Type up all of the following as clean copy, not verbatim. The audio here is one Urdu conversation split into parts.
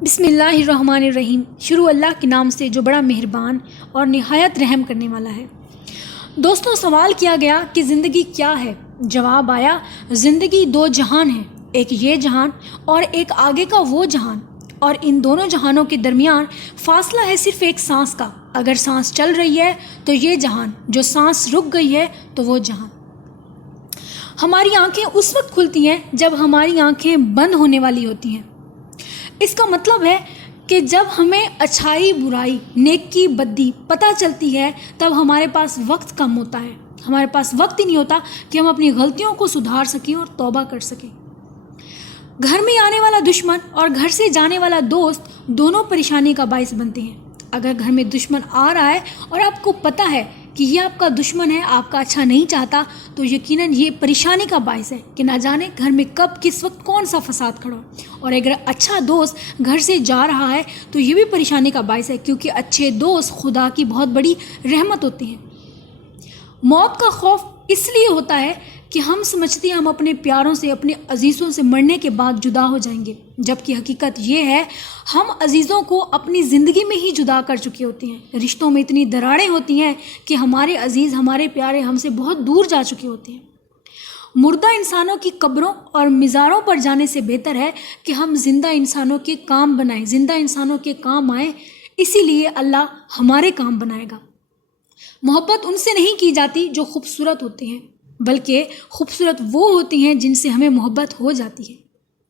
بسم اللہ الرحمن الرحیم۔ شروع اللہ کے نام سے جو بڑا مہربان اور نہایت رحم کرنے والا ہے۔ دوستوں، سوال کیا گیا کہ زندگی کیا ہے؟ جواب آیا، زندگی دو جہان ہیں، ایک یہ جہان اور ایک آگے کا وہ جہان، اور ان دونوں جہانوں کے درمیان فاصلہ ہے صرف ایک سانس کا۔ اگر سانس چل رہی ہے تو یہ جہان، جو سانس رک گئی ہے تو وہ جہان۔ ہماری آنکھیں اس وقت کھلتی ہیں جب ہماری آنکھیں بند ہونے والی ہوتی ہیں۔ اس کا مطلب ہے کہ جب ہمیں اچھائی برائی، نیکی بدی پتہ چلتی ہے، تب ہمارے پاس وقت کم ہوتا ہے۔ ہمارے پاس وقت ہی نہیں ہوتا کہ ہم اپنی غلطیوں کو سدھار سکیں اور توبہ کر سکیں۔ گھر میں آنے والا دشمن اور گھر سے جانے والا دوست دونوں پریشانی کا باعث بنتے ہیں۔ اگر گھر میں دشمن آ رہا ہے اور آپ کو پتہ ہے کہ یہ آپ کا دشمن ہے، آپ کا اچھا نہیں چاہتا، تو یقیناً یہ پریشانی کا باعث ہے کہ نہ جانے گھر میں کب کس وقت کون سا فساد کھڑا ہو۔ اور اگر اچھا دوست گھر سے جا رہا ہے تو یہ بھی پریشانی کا باعث ہے، کیونکہ اچھے دوست خدا کی بہت بڑی رحمت ہوتے ہیں۔ موت کا خوف اس لیے ہوتا ہے کہ ہم سمجھتے ہیں ہم اپنے پیاروں سے، اپنے عزیزوں سے مرنے کے بعد جدا ہو جائیں گے، جبکہ حقیقت یہ ہے ہم عزیزوں کو اپنی زندگی میں ہی جدا کر چکے ہوتے ہیں۔ رشتوں میں اتنی دراڑیں ہوتی ہیں کہ ہمارے عزیز، ہمارے پیارے ہم سے بہت دور جا چکے ہوتے ہیں۔ مردہ انسانوں کی قبروں اور مزاروں پر جانے سے بہتر ہے کہ ہم زندہ انسانوں کے کام بنائیں، زندہ انسانوں کے کام آئیں، اسی لیے اللہ ہمارے کام بنائے گا۔ محبت ان سے نہیں کی جاتی جو خوبصورت ہوتے ہیں، بلکہ خوبصورت وہ ہوتی ہیں جن سے ہمیں محبت ہو جاتی ہے،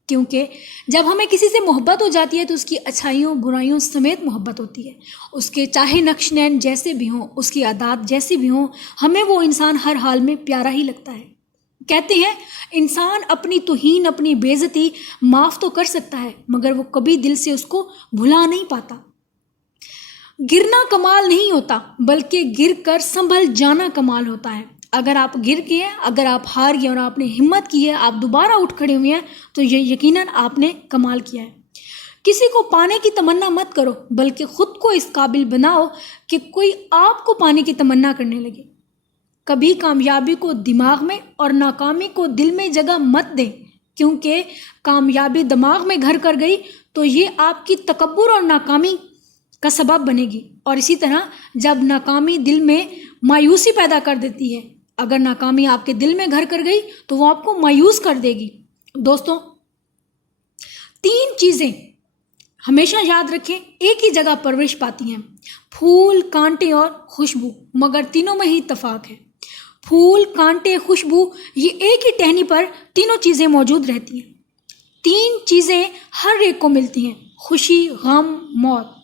کیونکہ جب ہمیں کسی سے محبت ہو جاتی ہے تو اس کی اچھائیوں برائیوں سمیت محبت ہوتی ہے۔ اس کے چاہے نقش نین جیسے بھی ہوں، اس کی عادات جیسی بھی ہوں، ہمیں وہ انسان ہر حال میں پیارا ہی لگتا ہے۔ کہتے ہیں انسان اپنی توہین، اپنی بے عزتی معاف تو کر سکتا ہے، مگر وہ کبھی دل سے اس کو بھلا نہیں پاتا۔ گرنا کمال نہیں ہوتا، بلکہ گر کر سنبھل جانا کمال ہوتا ہے۔ اگر آپ گر گئے ہیں، اگر آپ ہار گئے اور آپ نے ہمت کی ہے، آپ دوبارہ اٹھ کھڑے ہوئے ہیں، تو یہ یقیناً آپ نے کمال کیا ہے۔ کسی کو پانے کی تمنا مت کرو، بلکہ خود کو اس قابل بناؤ کہ کوئی آپ کو پانے کی تمنا کرنے لگے۔ کبھی کامیابی کو دماغ میں اور ناکامی کو دل میں جگہ مت دیں، کیونکہ کامیابی دماغ میں گھر کر گئی تو یہ آپ کی تکبر اور ناکامی کا سبب بنے گی، اور اسی طرح جب ناکامی دل میں مایوسی پیدا کر دیتی ہے، اگر ناکامی آپ کے دل میں گھر کر گئی تو وہ آپ کو مایوس کر دے گی۔ دوستوں، تین چیزیں ہمیشہ یاد رکھیں ایک ہی جگہ پرورش پاتی ہیں: پھول، کانٹے اور خوشبو، مگر تینوں میں ہی اتفاق ہے۔ پھول، کانٹے، خوشبو، یہ ایک ہی ٹہنی پر تینوں چیزیں موجود رہتی ہیں۔ تین چیزیں ہر ایک کو ملتی ہیں: خوشی، غم، موت،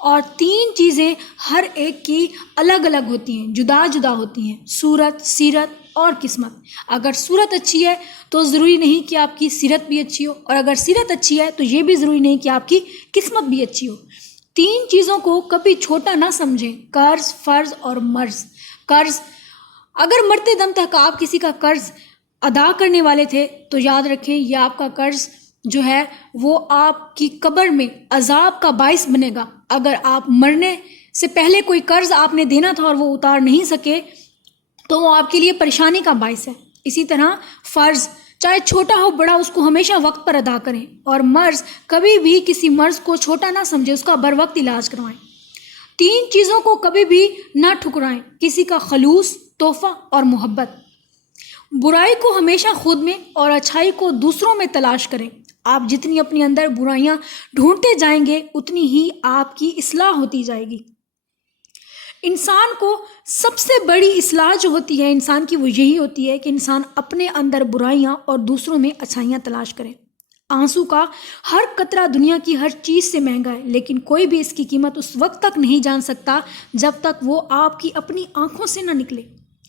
اور تین چیزیں ہر ایک کی الگ الگ ہوتی ہیں، جدا جدا ہوتی ہیں: صورت، سیرت اور قسمت۔ اگر صورت اچھی ہے تو ضروری نہیں کہ آپ کی سیرت بھی اچھی ہو، اور اگر سیرت اچھی ہے تو یہ بھی ضروری نہیں کہ آپ کی قسمت بھی اچھی ہو۔ تین چیزوں کو کبھی چھوٹا نہ سمجھیں: قرض، فرض اور مرض۔ قرض، اگر مرتے دم تک آپ کسی کا قرض ادا کرنے والے تھے تو یاد رکھیں یہ آپ کا قرض جو ہے وہ آپ کی قبر میں عذاب کا باعث بنے گا۔ اگر آپ مرنے سے پہلے کوئی قرض آپ نے دینا تھا اور وہ اتار نہیں سکے تو وہ آپ کے لیے پریشانی کا باعث ہے۔ اسی طرح فرض، چاہے چھوٹا ہو بڑا، اس کو ہمیشہ وقت پر ادا کریں، اور مرض، کبھی بھی کسی مرض کو چھوٹا نہ سمجھیں، اس کا بر وقت علاج کروائیں۔ تین چیزوں کو کبھی بھی نہ ٹھکرائیں: کسی کا خلوص، تحفہ اور محبت۔ برائی کو ہمیشہ خود میں اور اچھائی کو دوسروں میں تلاش کریں۔ آپ جتنی اپنے اندر برائیاں ڈھونڈتے جائیں گے اتنی ہی آپ کی اصلاح ہوتی جائے گی۔ انسان کو سب سے بڑی اصلاح جو ہوتی ہے انسان کی، وہ یہی ہوتی ہے کہ انسان اپنے اندر برائیاں اور دوسروں میں اچھائیاں تلاش کرے۔ آنسو کا ہر قطرہ دنیا کی ہر چیز سے مہنگا ہے، لیکن کوئی بھی اس کی قیمت اس وقت تک نہیں جان سکتا جب تک وہ آپ کی اپنی آنکھوں سے نہ نکلے۔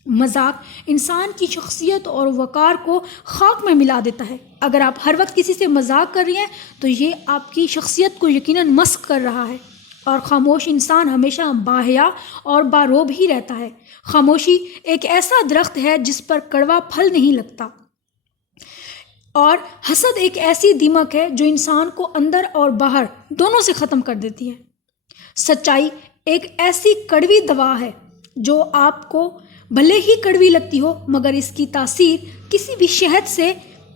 مذاق انسان کی شخصیت اور وقار کو خاک میں ملا دیتا ہے۔ اگر آپ ہر وقت کسی سے مذاق کر رہے ہیں تو یہ آپ کی شخصیت کو یقیناً مسخ کر رہا ہے، اور خاموش انسان ہمیشہ باحیا اور باروب ہی رہتا ہے۔ خاموشی ایک ایسا درخت ہے جس پر کڑوا پھل نہیں لگتا، اور حسد ایک ایسی دیمک ہے جو انسان کو اندر اور باہر دونوں سے ختم کر دیتی ہے۔ سچائی ایک ایسی کڑوی دوا ہے جو آپ کو بھلے ہی کڑوی لگتی ہو، مگر اس کی تاثیر کسی بھی شہد سے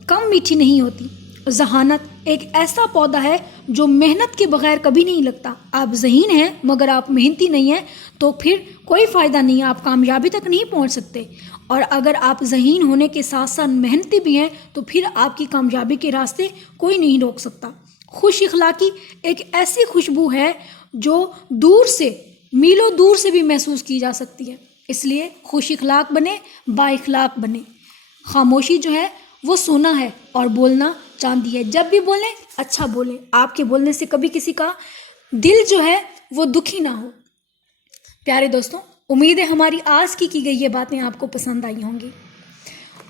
کم میٹھی نہیں ہوتی۔ ذہانت ایک ایسا پودا ہے جو محنت کے بغیر کبھی نہیں لگتا۔ آپ ذہین ہیں مگر آپ محنتی نہیں ہیں تو پھر کوئی فائدہ نہیں ہے، آپ کامیابی تک نہیں پہنچ سکتے۔ اور اگر آپ ذہین ہونے کے ساتھ ساتھ محنتی بھی ہیں تو پھر آپ کی کامیابی کے راستے کوئی نہیں روک سکتا۔ خوش اخلاقی ایک ایسی خوشبو ہے جو دور سے، میلوں دور سے بھی محسوس کی جا سکتی ہے۔ اس لیے خوش اخلاق بنے، با اخلاق بنے۔ خاموشی جو ہے وہ سونا ہے اور بولنا چاندی ہے۔ جب بھی بولیں اچھا بولیں، آپ کے بولنے سے کبھی کسی کا دل جو ہے وہ دکھی نہ ہو۔ پیارے دوستوں، امید ہے ہماری آج کی گئی یہ باتیں آپ کو پسند آئی ہوں گی،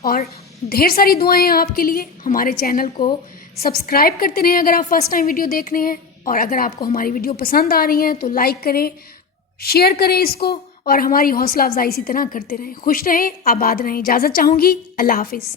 اور ڈھیر ساری دعائیں ہیں آپ کے لیے۔ ہمارے چینل کو سبسکرائب کرتے رہیں اگر آپ فرسٹ ٹائم ویڈیو دیکھ رہے ہیں، اور اگر آپ کو ہماری ویڈیو پسند آ رہی ہیں تو لائک کریں، شیئر کریں اس کو، اور ہماری حوصلہ افزائی اسی طرح کرتے رہیں۔ خوش رہیں، آباد رہیں۔ اجازت چاہوں گی، اللہ حافظ۔